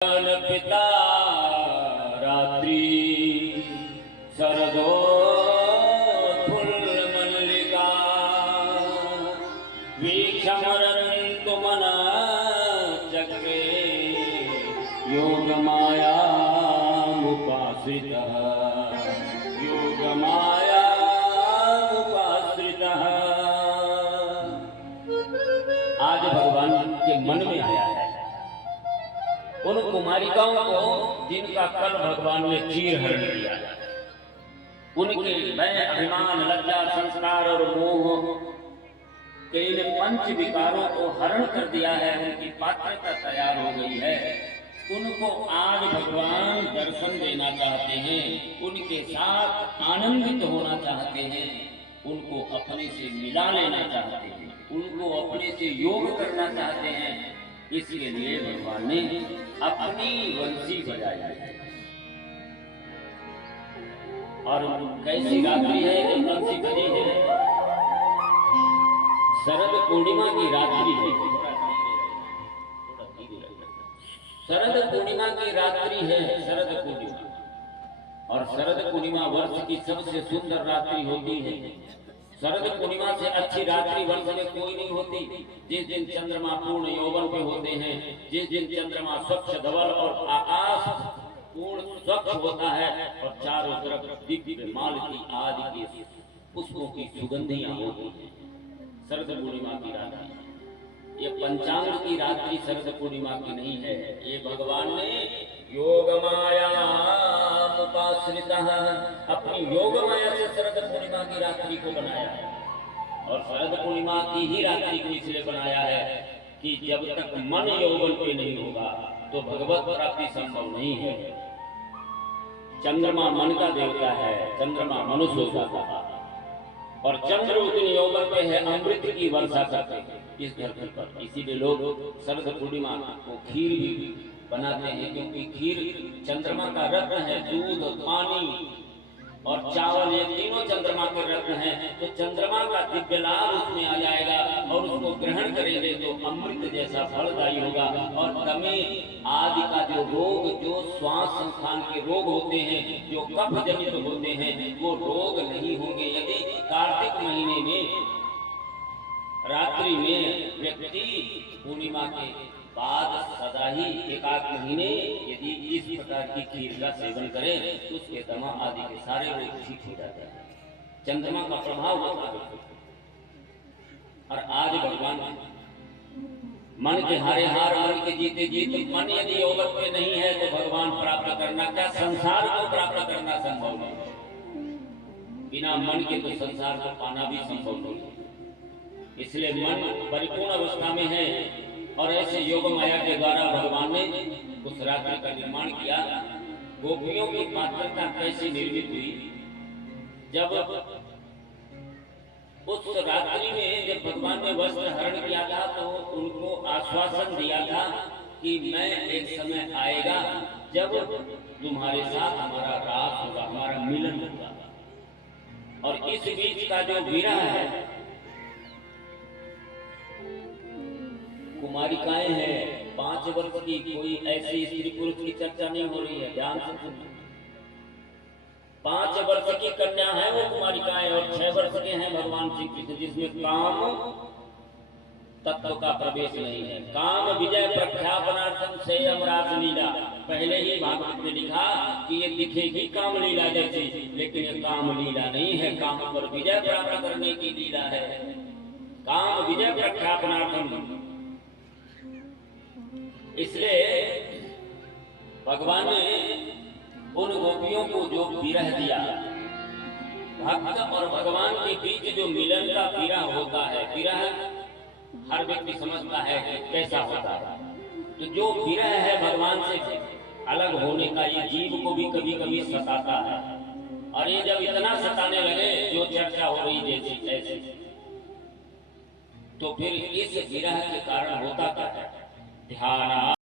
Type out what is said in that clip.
पिता रात्रि शरदो फुल्लमल्लिका वीक्षमरन्तु मना चक्रे योगमायामुपाश्रितः योगमायामुपाश्रितः। आज भगवान के मन में आया है उन कुमारिकाओं को जिनका कल भगवान ने चीर हरण किया, उनके भय अभिमान लज्जा संस्कार और मोह के इन पंच विकारों को हरण कर दिया है, उनकी पात्रता तैयार हो गई है। उनको आज भगवान दर्शन देना चाहते हैं, उनके साथ आनंदित होना चाहते हैं, उनको अपने से मिला लेना चाहते हैं, उनको अपने से योग करना चाहते हैं। इसके लिए भगवान ने अपनी वंशी बजाई है। और कैसी रात्रि है जब वंशी बजी है? शरद पूर्णिमा की रात्रि है। शरद पूर्णिमा की रात्रि है, शरद पूर्णिमा। और शरद पूर्णिमा वर्ष की सबसे सुंदर रात्रि होती है। शरद पूर्णिमा से अच्छी रात्रि वर्ष में कोई नहीं होती। जिस दिन चंद्रमा पूर्ण यौवन पे होते हैं, जिस दिन चंद्रमा स्वच्छ धवल और आकाश पूर्ण स्वच्छ होता है और चारों तरफ दिव्य मालती आदि के पुष्पों की सुगंधियां होती हैं, शरद पूर्णिमा की रात्रि। ये पंचांग की रात्रि शरद पूर्णिमा की नहीं है। ये भगवान ने योग माया उपाश्रितः अपनी योग माया से शरद पूर्णिमा की रात्रि को बनाया है। और शरद पूर्णिमा की ही रात्रि को इसलिए बनाया है कि जब तक मन यौवन पे नहीं होगा तो भगवत प्राप्ति संभव नहीं है। चंद्रमा मन का देवता है, चंद्रमा मनुष्य होता है और चंद्र उस दिन यौवन पे है, अमृत की वर्षा करते हैं इस धरती पर। इसीलिए लोग शरद पूर्णिमा को खीर भी बनाते हैं, क्योंकि खीर चंद्रमा का रत्न है। दूध, पानी और चावल ये तीनों चंद्रमा के रत्न हैं। तो चंद्रमा का दिव्य लाभ उसमें आ जाएगा और उसको ग्रहण करेंगे तो अमृत जैसा फलदायी होगा। और दमे आदि का जो रोग, जो श्वास संस्थान के रोग होते हैं, जो कफ जनित होते हैं, वो रोग नहीं होंगे। यदि कार्तिक महीने में रात्रि में व्यक्ति पूर्णिमा के बाद सदा ही एकाध महीने यदि इस प्रकार की खीर का सेवन करें तो उसके दमा आदि के सारे रोग ठीक हो जाते हैं। चंद्रमा का प्रभाव होता है। और आज भगवान मन के हारे हार, मन के जीते जीत। मन यदि यौवन पे नहीं है तो भगवान प्राप्त करना क्या, संसार को प्राप्त करना संभव नहीं। बिना मन के तो संसार को पाना भी संभव नहीं। इसलिए मन परिपूर्ण अवस्था में है और ऐसे योग माया के द्वारा भगवान ने उस रात्रि का निर्माण किया। गोपियों की पात्रता कैसे निर्मित हुई? जब उस रात्रि में जब भगवान ने वस्त्र हरण किया था तो उनको आश्वासन दिया था कि मैं एक समय आएगा जब तुम्हारे साथ हमारा रास होगा, हमारा मिलन होगा। और इस बीच का जो विरह है, कुमारिकाएं हैं 5 वर्ष की, कोई ऐसी स्त्री पुरुष की चर्चा नहीं हो रही है, ध्यान से सुनिए। 5 वर्ष की कन्या है वो कुमारिकाएं और 6 वर्ष के हैं भगवान श्री कृष्ण, जिसमें काम तत्व का प्रवेश नहीं है। काम विजय प्रख्यापनार्थम सेयम रास लीला। पहले ही भागवत में लिखा कि ये दिखेगी काम लीला जैसी, लेकिन ये काम लीला नहीं है, काम पर विजय प्राप्त करने की लीला है। काम विजय प्रख्यापनार्थम। इसलिए भगवान ने उन गोपियों को जो विरह दिया, भक्त और भगवान के बीच जो मिलन का विरह होता है, विरह हर व्यक्ति समझता है कि कैसा होता है। तो जो विरह है भगवान से अलग होने का, ये जीव को भी कभी कभी सताता है। और ये जब इतना सताने लगे जो चर्चा हो रही जैसी ऐसी, तो फिर इस विरह के कारण होता क्या है? ध्यान